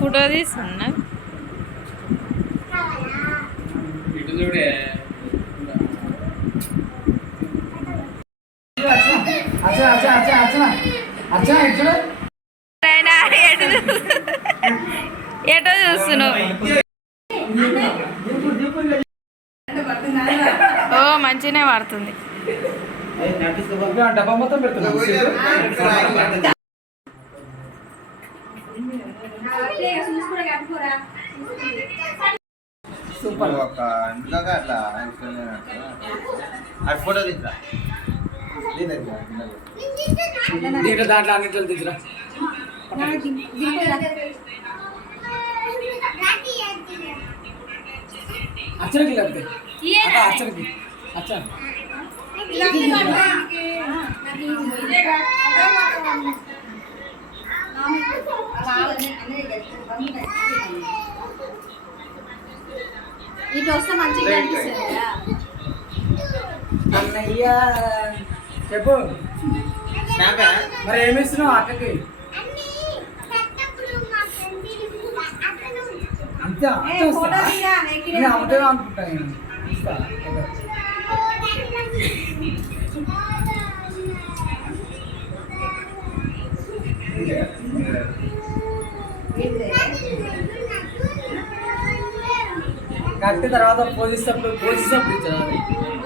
Photo తీస్తున్నా ఎటో చూస్తున్నావు. ఓ మంచిగానే పడుతుంది. సూపర్ ఫోటో తీసురా దీంట్లో దాంట్లో అన్నింటిలో తీసురా అచ్చరికి లేకపోతే అచ్చరికి అచ్చ ఇటు వస్తే మంచిగా అనిపిస్తుంది. అన్నయ్యా చెప్పు మరి ఏమి ఇస్తున్నావు అక్కకి? అంతే అమ్మటే అనుకుంటాను కట్టిన తర్వాత పోజిస్తప్పుడు ఇచ్చారు.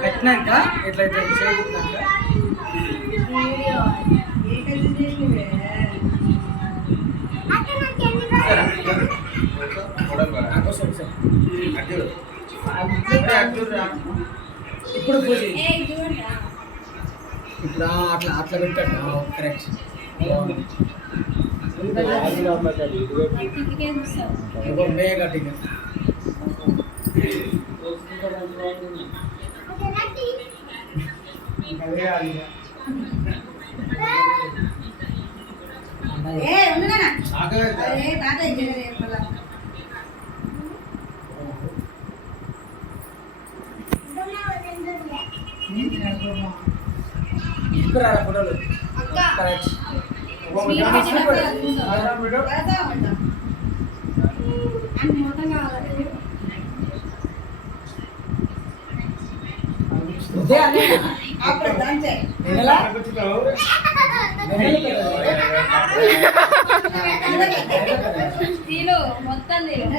కట్టినాక ఇట్లా ఇట్లా చేయించాక ఇప్పుడు పూజ ఇప్పుడు అట్లా అట్లా పెట్టాడు. కరెక్ట్ మేఘ టికెట్ ఫోటోలు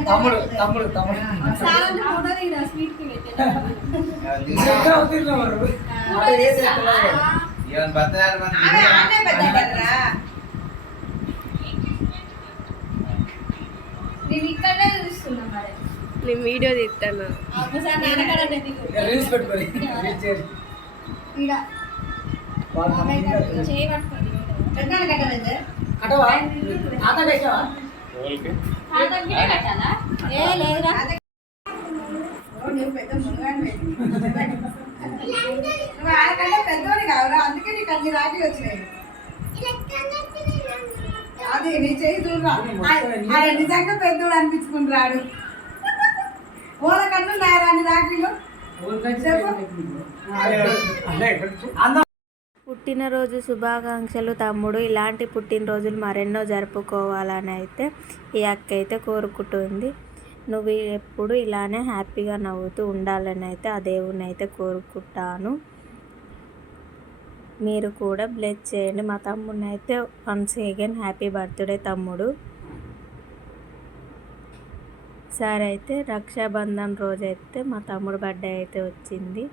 తమ్ముడు తమ్ముడు తమ్ముడు నేను వీడియో తీస్తాను. పెద్దోడి కావురా, అందుకే నీకు అన్ని రాటి వచ్చినాయి. అది నీ చేయి చూడరా, నిజంగా పెద్దోడు అనిపించుకుంటున్నాడు. ఓల కన్ను నాయరా అన్ని రాఖీలు. పుట్టినరోజు శుభాకాంక్షలు తమ్ముడు. ఇలాంటి పుట్టినరోజులు మరెన్నో జరుపుకోవాలని అయితే ఈ అక్క అయితే కోరుకుంటుంది. నువ్వు ఎప్పుడు ఇలానే హ్యాపీగా నవ్వుతూ ఉండాలని అయితే ఆ దేవుని అయితే కోరుకుంటాను. మీరు కూడా బ్లెస్ చేయండి మా తమ్ముడిని అయితే. వన్స్ అగైన్ హ్యాపీ బర్త్డే తమ్ముడు. సరే అయితే రక్షాబంధన్ రోజైతే మా తమ్ముడు బర్త్డే అయితే వచ్చింది.